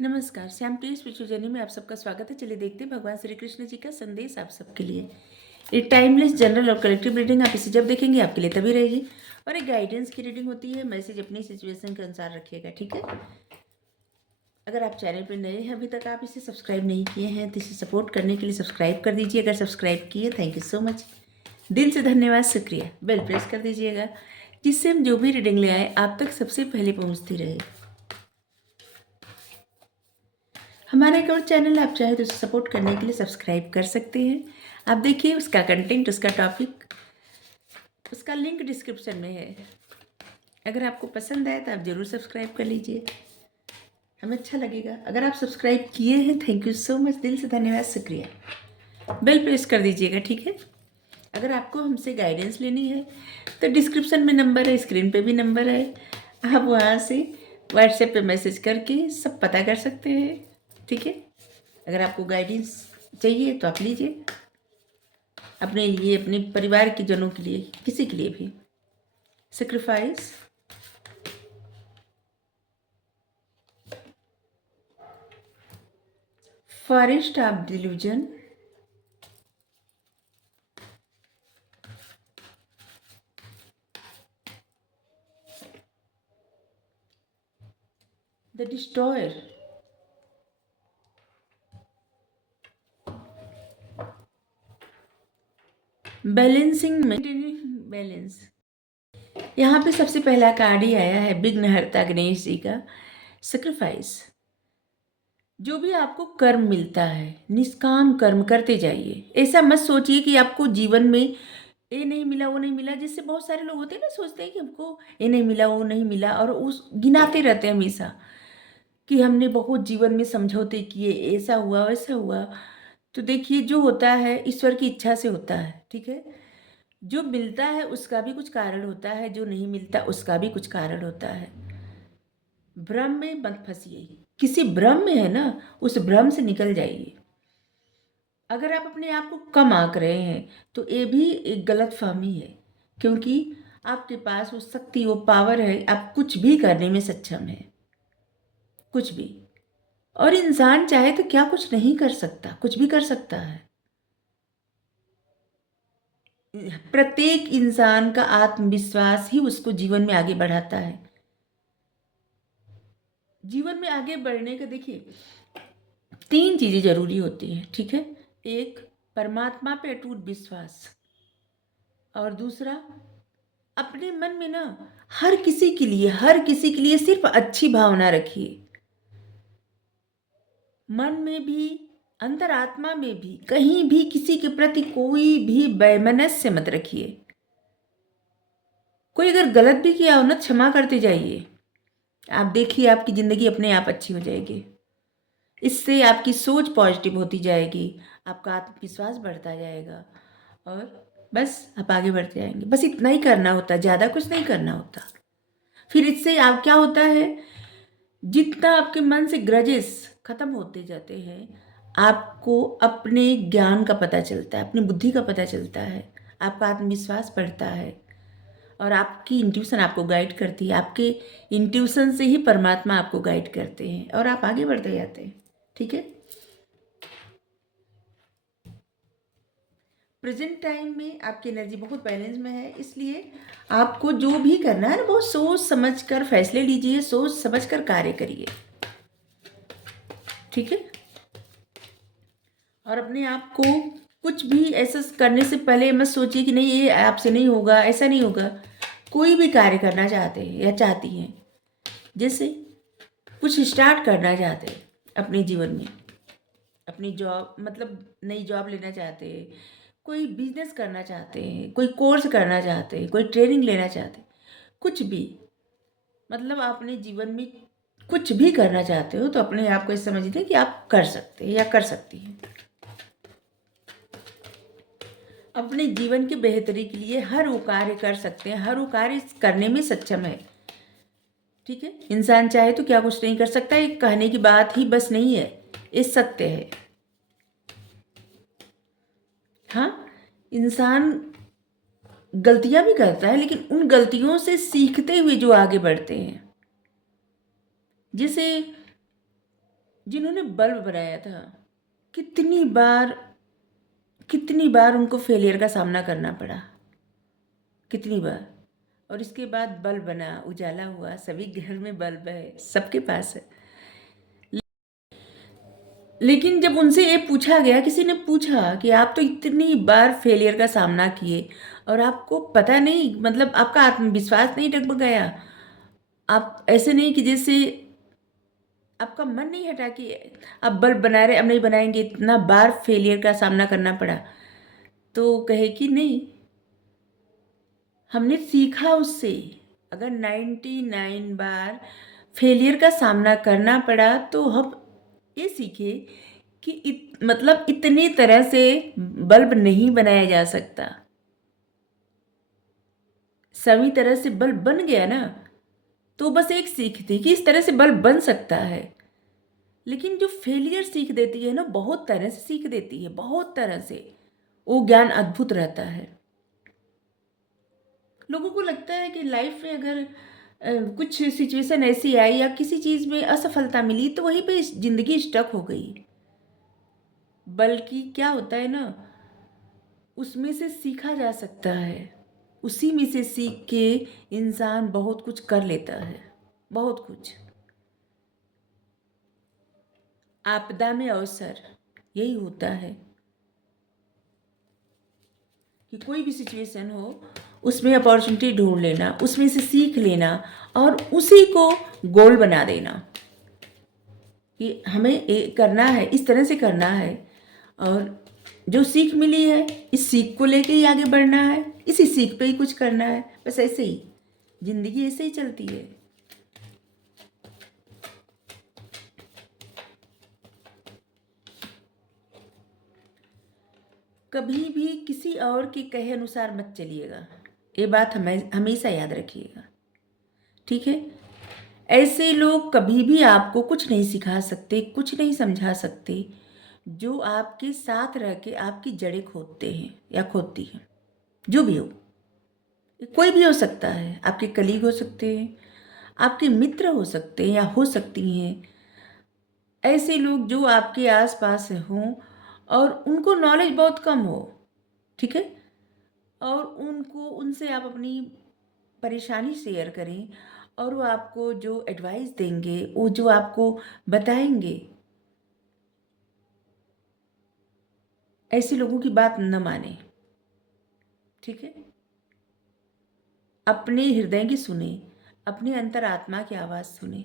नमस्कार, श्याम प्रिय spiritual journey में आप सबका स्वागत है। चलिए देखते हैं भगवान श्री कृष्ण जी का संदेश आप सबके लिए। ये टाइमलेस जनरल और कलेक्टिव रीडिंग आप इसे जब देखेंगे आपके लिए तभी रहेगी। और एक गाइडेंस की रीडिंग होती है। मैसेज अपनी सिचुएशन के अनुसार रखिएगा, ठीक है। अगर आप चैनल पर नए हैं, अभी तक आप इसे सब्सक्राइब नहीं किए हैं, तो इसे सपोर्ट करने के लिए सब्सक्राइब कर दीजिए। अगर सब्सक्राइब किए, थैंक यू सो मच, दिल से धन्यवाद, शुक्रिया। बेल प्रेस कर दीजिएगा, जिससे हम जो भी रीडिंग ले आए आप तक सबसे पहले पहुँचती रहे। हमारा एक और चैनल आप चाहे तो उसे सपोर्ट करने के लिए सब्सक्राइब कर सकते हैं। आप देखिए उसका कंटेंट, उसका टॉपिक, उसका लिंक डिस्क्रिप्शन में है। अगर आपको पसंद आए तो आप ज़रूर सब्सक्राइब कर लीजिए, हमें अच्छा लगेगा। अगर आप सब्सक्राइब किए हैं, थैंक यू सो मच, दिल से धन्यवाद, शुक्रिया। बेल प्रेस कर दीजिएगा, ठीक है। अगर आपको हमसे गाइडेंस लेनी है तो डिस्क्रिप्शन में नंबर है, स्क्रीन पे भी नंबर है, आप वहाँ से व्हाट्सएप पे मैसेज करके सब पता कर सकते हैं, ठीक है। अगर आपको गाइडेंस चाहिए तो आप लीजिए, अपने लिए, अपने परिवार के जनों के लिए, किसी के लिए भी। Sacrifice, forest of delusion, the destroyer, balancing, maintaining balance. यहाँ पे सबसे पहला कार्ड ही आया है विघ्नहर्ता गणेश जी का, सेक्रीफाइस। जो भी आपको कर्म मिलता है, निष्काम कर्म करते जाइए। ऐसा मत सोचिए कि आपको जीवन में ये नहीं मिला, वो नहीं मिला। जिससे बहुत सारे लोग होते हैं ना, सोचते हैं कि हमको ये नहीं मिला, वो नहीं मिला, और उस गिनाते रहते हैं हमेशा कि हमने बहुत जीवन में समझौते किए, ऐसा हुआ वैसा हुआ। तो देखिए, जो होता है ईश्वर की इच्छा से होता है, ठीक है। जो मिलता है उसका भी कुछ कारण होता है, जो नहीं मिलता उसका भी कुछ कारण होता है। भ्रम में मत फंसिए। किसी भ्रम में है ना, उस भ्रम से निकल जाइए। अगर आप अपने आप को कम आंक रहे हैं तो ये भी एक गलत फहमी है, क्योंकि आपके पास वो शक्ति, वो पावर है, आप कुछ भी करने में सक्षम है, कुछ भी। और इंसान चाहे तो क्या कुछ नहीं कर सकता, कुछ भी कर सकता है। प्रत्येक इंसान का आत्मविश्वास ही उसको जीवन में आगे बढ़ाता है। जीवन में आगे बढ़ने का देखिए 3 चीजें जरूरी होती हैं, ठीक है। एक, परमात्मा पे अटूट विश्वास, और दूसरा, अपने मन में ना हर किसी के लिए सिर्फ अच्छी भावना रखिए। मन में भी, अंतरात्मा में भी, कहीं भी किसी के प्रति कोई भी वैमनस्य मत रखिए। कोई अगर गलत भी किया हो ना, क्षमा करते जाइए। आप देखिए आपकी जिंदगी अपने आप अच्छी हो जाएगी। इससे आपकी सोच पॉजिटिव होती जाएगी, आपका आत्मविश्वास बढ़ता जाएगा, और बस आप आगे बढ़ते जाएंगे। बस इतना ही करना होता है, ज़्यादा कुछ नहीं करना होता। फिर इससे आप क्या होता है, जितना आपके मन से ग्रजेस खत्म होते जाते हैं, आपको अपने ज्ञान का पता चलता है, अपनी बुद्धि का पता चलता है, आपका आत्मविश्वास बढ़ता है, और आपकी इंट्यूशन आपको गाइड करती है। आपके इंट्यूशन से ही परमात्मा आपको गाइड करते हैं और आप आगे बढ़ते जाते हैं, ठीक है। प्रेजेंट टाइम में आपकी एनर्जी बहुत बैलेंस में है, इसलिए आपको जो भी करना है ना, बहुत सोच समझ कर फैसले लीजिए, सोच समझ कर कार्य करिए, ठीक है। और अपने आप को कुछ भी ऐसा करने से पहले मत सोचिए कि नहीं, ये आपसे नहीं होगा, ऐसा नहीं होगा। कोई भी कार्य करना चाहते हैं या चाहती हैं, जैसे कुछ स्टार्ट करना चाहते हैं अपने जीवन में, अपनी जॉब, मतलब नई जॉब लेना चाहते हैं, कोई बिजनेस करना चाहते हैं, कोई कोर्स करना चाहते हैं, कोई ट्रेनिंग लेना चाहते हैं, कुछ भी, मतलब आप अपने जीवन में कुछ भी करना चाहते हो तो अपने आप को समझते हैं कि आप कर सकते हैं या कर सकती हैं। अपने जीवन की बेहतरी के लिए हर वो कार्य कर सकते हैं, हर वो कार्य करने में सक्षम है, ठीक है। इंसान चाहे तो क्या कुछ नहीं कर सकता, ये कहने की बात ही बस नहीं है, ये सत्य है। हाँ, इंसान गलतियां भी करता है, लेकिन उन गलतियों से सीखते हुए जो आगे बढ़ते हैं, जैसे जिन्होंने बल्ब बनाया था, कितनी बार कितनी बार उनको फेलियर का सामना करना पड़ा, कितनी बार। और इसके बाद बल्ब बना, उजाला हुआ, सभी घर में बल्ब है, सबके पास है। लेकिन जब उनसे ये पूछा गया, किसी ने पूछा कि आप तो इतनी बार फेलियर का सामना किए और आपको पता नहीं, मतलब आपका आत्मविश्वास नहीं डगमगाया, आप ऐसे नहीं कि जैसे आपका मन नहीं हटा कि आप बल्ब बना रहे, अब नहीं बनाएंगे, इतना बार फेलियर का सामना करना पड़ा। तो कहे कि नहीं, हमने सीखा उससे। अगर 99 बार फेलियर का सामना करना पड़ा तो हम ये सीखे कि मतलब इतनी तरह से बल्ब नहीं बनाया जा सकता। सभी तरह से बल्ब बन गया ना, तो बस एक सीख थी कि इस तरह से बल्ब बन सकता है। लेकिन जो फेलियर सीख देती है ना, बहुत तरह से सीख देती है, बहुत तरह से। वो ज्ञान अद्भुत रहता है। लोगों को लगता है कि लाइफ में अगर कुछ सिचुएशन ऐसी आई या किसी चीज़ में असफलता मिली तो वहीं पे जिंदगी स्टक हो गई। बल्कि क्या होता है ना, उसमें से सीखा जा सकता है। उसी में से सीख के इंसान बहुत कुछ कर लेता है, बहुत कुछ। आपदा में अवसर, यही होता है कि कोई भी सिचुएशन हो, उसमें अपॉर्चुनिटी ढूंढ लेना, उसमें से सीख लेना और उसी को गोल बना देना कि हमें ये करना है, इस तरह से करना है। और जो सीख मिली है, इस सीख को लेके ही आगे बढ़ना है, इसी सीख पे ही कुछ करना है। बस ऐसे ही जिंदगी ऐसे ही चलती है। कभी भी किसी और के कहे अनुसार मत चलिएगा, ये बात हमें हमेशा याद रखिएगा, ठीक है। ऐसे लोग कभी भी आपको कुछ नहीं सिखा सकते, कुछ नहीं समझा सकते, जो आपके साथ रह के आपकी जड़ें खोदते हैं या खोदती हैं। जो भी हो, कोई भी हो सकता है, आपके कलीग हो सकते हैं, आपके मित्र हो सकते हैं या हो सकती हैं। ऐसे लोग जो आपके आसपास हों और उनको नॉलेज बहुत कम हो, ठीक है, और उनसे आप अपनी परेशानी शेयर करें और वो आपको जो एडवाइस देंगे, वो जो आपको बताएंगे, ऐसे लोगों की बात न माने, ठीक है। अपने हृदय की सुने, अपने अंतरात्मा की आवाज़ सुने।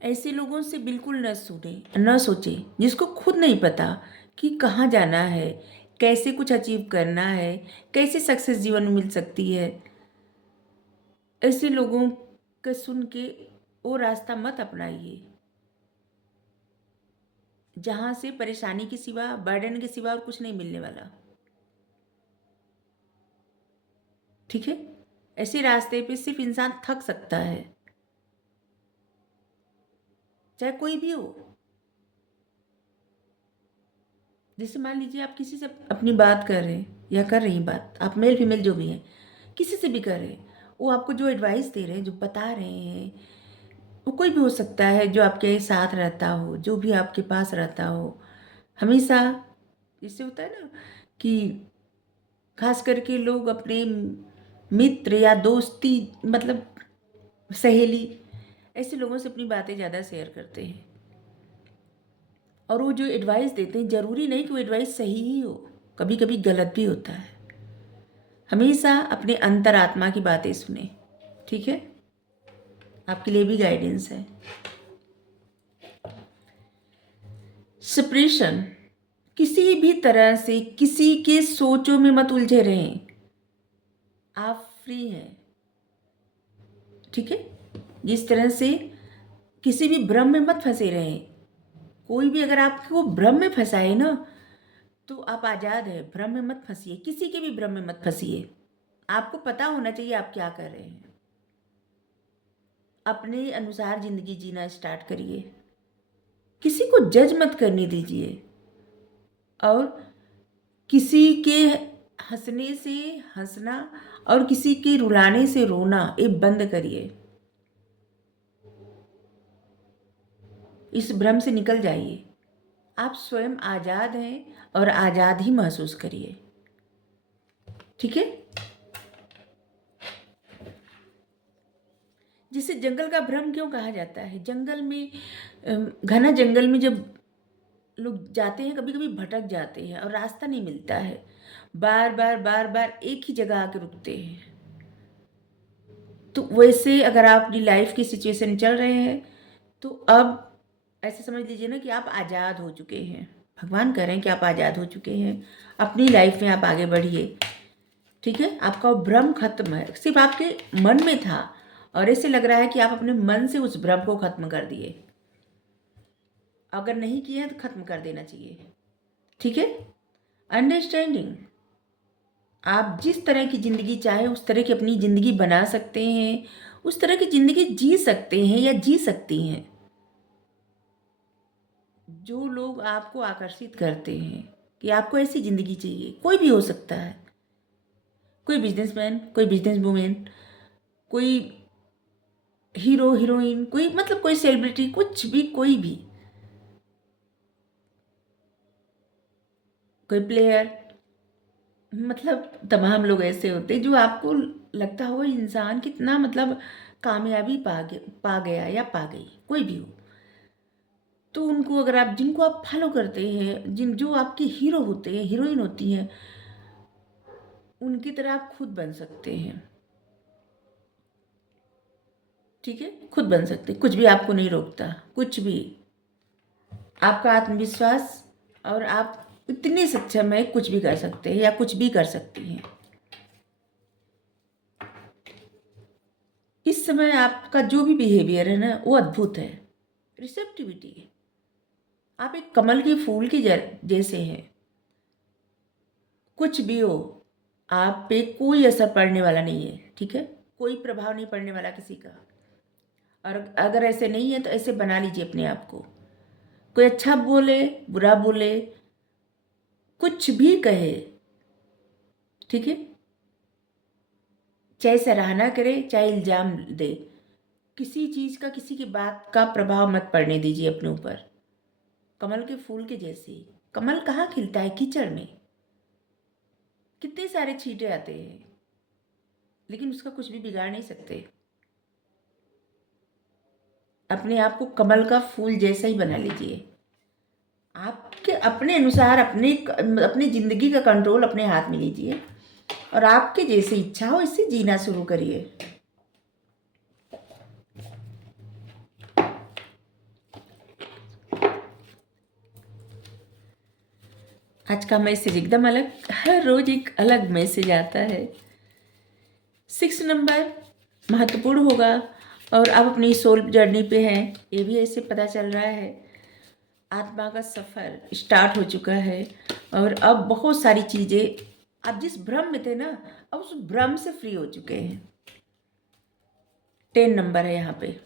ऐसे लोगों से बिल्कुल न सुने, न सोचे जिसको खुद नहीं पता कि कहाँ जाना है, कैसे कुछ अचीव करना है, कैसे सक्सेस जीवन में मिल सकती है। ऐसे लोगों का सुन के वो रास्ता मत अपनाइए जहाँ से परेशानी के सिवा, बर्डन के सिवा और कुछ नहीं मिलने वाला, ठीक है। ऐसे रास्ते पे सिर्फ इंसान थक सकता है, चाहे कोई भी हो। जैसे मान लीजिए आप किसी से अपनी बात कर रहे हैं या कर रही बात, आप मेल फीमेल जो भी हैं, किसी से भी कर रहे हैं, वो आपको जो एडवाइस दे रहे हैं, जो बता रहे हैं, वो कोई भी हो सकता है जो आपके साथ रहता हो, जो भी आपके पास रहता हो हमेशा। इससे होता है ना कि खास करके लोग अपने मित्र या दोस्ती, मतलब सहेली, ऐसे लोगों से अपनी बातें ज़्यादा शेयर करते हैं। और वो जो एडवाइस देते हैं, ज़रूरी नहीं कि वो एडवाइस सही ही हो, कभी कभी गलत भी होता है। हमेशा अपने अंतरात्मा की बातें सुने, ठीक है। आपके लिए भी गाइडेंस है। सेपरेशन, किसी भी तरह से किसी के सोचों में मत उलझे रहें, आप फ्री हैं, ठीक है। जिस तरह से किसी भी भ्रम में मत फंसे रहें। कोई भी अगर आपको भ्रम में फंसाए ना, तो आप आज़ाद है, भ्रम में मत फंसिए, किसी के भी भ्रम में मत फंसिए। आपको पता होना चाहिए आप क्या कर रहे हैं। अपने अनुसार ज़िंदगी जीना स्टार्ट करिए, किसी को जज मत करने दीजिए। और किसी के हंसने से हंसना और किसी के रुलाने से रोना ये बंद करिए। इस भ्रम से निकल जाइए। आप स्वयं आज़ाद हैं और आज़ाद ही महसूस करिए। ठीक है। जिसे जंगल का भ्रम क्यों कहा जाता है? जंगल में घना जंगल में जब लोग जाते हैं, कभी कभी भटक जाते हैं और रास्ता नहीं मिलता है, बार बार बार बार एक ही जगह आके रुकते हैं। तो वैसे अगर आप अपनी लाइफ की सिचुएशन चल रहे हैं तो अब ऐसे समझ लीजिए ना कि आप आज़ाद हो चुके हैं। भगवान कह रहे हैं कि आप आज़ाद हो चुके हैं, अपनी लाइफ में आप आगे बढ़िए। ठीक है। आपका वो भ्रम खत्म है, सिर्फ आपके मन में था और ऐसे लग रहा है कि आप अपने मन से उस भ्रम को खत्म कर दिए। अगर नहीं किए हैं तो खत्म कर देना चाहिए। ठीक है। अंडरस्टैंडिंग, आप जिस तरह की ज़िंदगी चाहे उस तरह की अपनी ज़िंदगी बना सकते हैं, उस तरह की ज़िंदगी जी सकते हैं या जी सकती हैं। जो लोग आपको आकर्षित करते हैं कि आपको ऐसी ज़िंदगी चाहिए, कोई भी हो सकता है, कोई बिजनेसमैन, कोई बिजनेस वूमेन, कोई हीरो हीरोइन, कोई मतलब कोई सेलिब्रिटी, कुछ भी, कोई भी, कोई प्लेयर, मतलब तमाम लोग ऐसे होते हैं जो आपको लगता हो इंसान कितना मतलब कामयाबी पा गया या पा गई, कोई भी हो। तो उनको अगर आप, जिनको आप फॉलो करते हैं, जो आपके हीरो होते हैं, हीरोइन होती हैं, उनकी तरह आप खुद बन सकते हैं। ठीक है। खुद बन सकते हैं, कुछ भी आपको नहीं रोकता, कुछ भी। आपका आत्मविश्वास और आप इतने सक्षम है, कुछ भी कर सकते हैं या कुछ भी कर सकती हैं। इस समय आपका जो भी बिहेवियर है ना, वो अद्भुत है। रिसेप्टिविटी, आप एक कमल के फूल की जैसे हैं। कुछ भी हो, आप पे कोई असर पड़ने वाला नहीं है। ठीक है। कोई प्रभाव नहीं पड़ने वाला किसी का। और अगर ऐसे नहीं है तो ऐसे बना लीजिए अपने आप को। कोई अच्छा बोले, बुरा बोले, कुछ भी कहे, ठीक है, चाहे सराहना करे चाहे इल्जाम दे, किसी चीज़ का, किसी की बात का प्रभाव मत पड़ने दीजिए अपने ऊपर। कमल के फूल के जैसे। कमल कहाँ खिलता है? कीचड़ में। कितने सारे छींटे आते हैं, लेकिन उसका कुछ भी बिगाड़ नहीं सकते। अपने आप को कमल का फूल जैसा ही बना लीजिए। आपके अपने अनुसार अपनी ज़िंदगी का कंट्रोल अपने हाथ में लीजिए और आपके जैसे इच्छा हो इससे जीना शुरू करिए। आज का मैसेज एकदम अलग, हर रोज एक अलग मैसेज आता है। 6 नंबर महत्वपूर्ण होगा और अब अपनी सोल जर्नी पे हैं, ये भी ऐसे पता चल रहा है। आत्मा का सफ़र स्टार्ट हो चुका है और अब बहुत सारी चीज़ें, आप जिस भ्रम में थे ना, अब उस भ्रम से फ्री हो चुके हैं। 10 नंबर है यहाँ पे।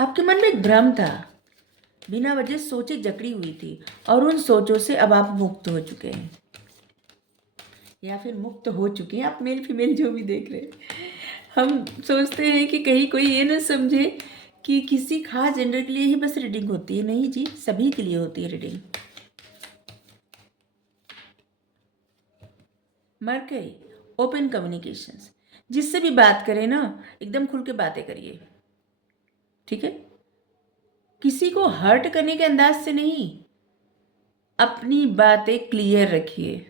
आपके मन में एक भ्रम था, बिना वजह सोचे जकड़ी हुई थी और उन सोचों से अब आप मुक्त हो चुके हैं या फिर मुक्त हो चुके हैं। आप मेल फीमेल जो भी देख रहे हैं, हम सोचते हैं कि कहीं कोई ये ना समझे कि किसी खास जेंडर के लिए ही बस रीडिंग होती है। नहीं जी, सभी के लिए होती है रीडिंग। मरकरी, ओपन कम्युनिकेशंस, जिससे भी बात करें ना एकदम खुल के बातें करिए। ठीक है। किसी को हर्ट करने के अंदाज से नहीं, अपनी बातें क्लियर रखिए।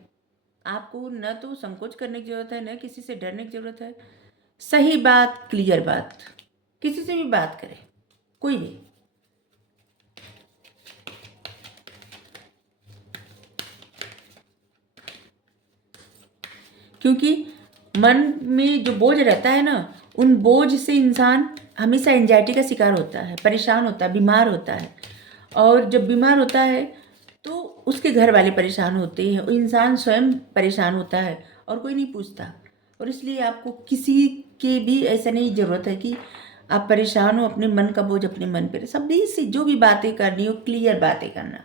आपको न तो संकोच करने की जरूरत है, न किसी से डरने की जरूरत है। सही बात, क्लियर बात, किसी से भी बात करें, कोई भी। क्योंकि मन में जो बोझ रहता है ना, उन बोझ से इंसान हमेशा एंजाइटी का शिकार होता है, परेशान होता है, बीमार होता है। और जब बीमार होता है तो उसके घर वाले परेशान होते हैं, इंसान स्वयं परेशान होता है और कोई नहीं पूछता। और इसलिए आपको किसी के भी ऐसा नहीं ज़रूरत है कि आप परेशान हो, अपने मन का बोझ अपने मन पर। सभी से जो भी बातें करनी हो, क्लियर बातें करना।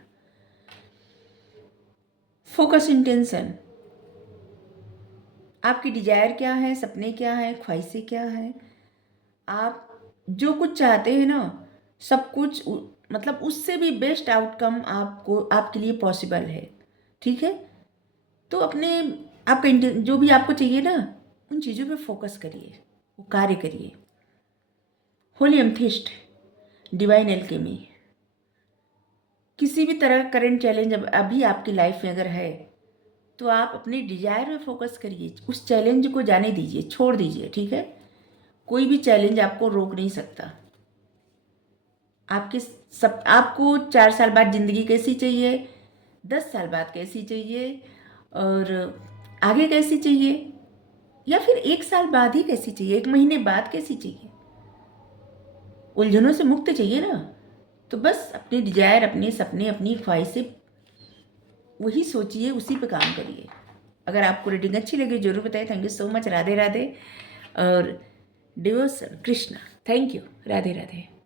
फोकस इंटेंशन, आपकी डिजायर क्या है, सपने क्या है, ख्वाहिशें क्या है, आप जो कुछ चाहते हैं ना, सब कुछ मतलब उससे भी बेस्ट आउटकम आपको आपके लिए पॉसिबल है। ठीक है, तो अपने आपका जो भी आपको चाहिए ना, उन चीज़ों पे फोकस करिए, वो कार्य करिए। Holy amethyst, divine alchemy. किसी भी तरह का करंट चैलेंज अभी आपकी लाइफ में अगर है, तो आप अपने डिजायर में फोकस करिए, उस चैलेंज को जाने दीजिए, छोड़ दीजिए। ठीक है, कोई भी चैलेंज आपको रोक नहीं सकता। आपको 4 साल बाद ज़िंदगी कैसी चाहिए, 10 साल बाद कैसी चाहिए, और आगे कैसी चाहिए, या फिर 1 साल बाद ही कैसी चाहिए, 1 महीने बाद कैसी चाहिए, उलझनों से मुक्त चाहिए ना। तो बस अपने डिजायर, अपने सपने, अपनी ख्वाहिशें वही सोचिए, उसी पे काम करिए। अगर आपको रीडिंग अच्छी लगी जरूर बताइए। Thank you so much. Radhe Radhe. और devotion Krishna. Thank you. Radhe Radhe.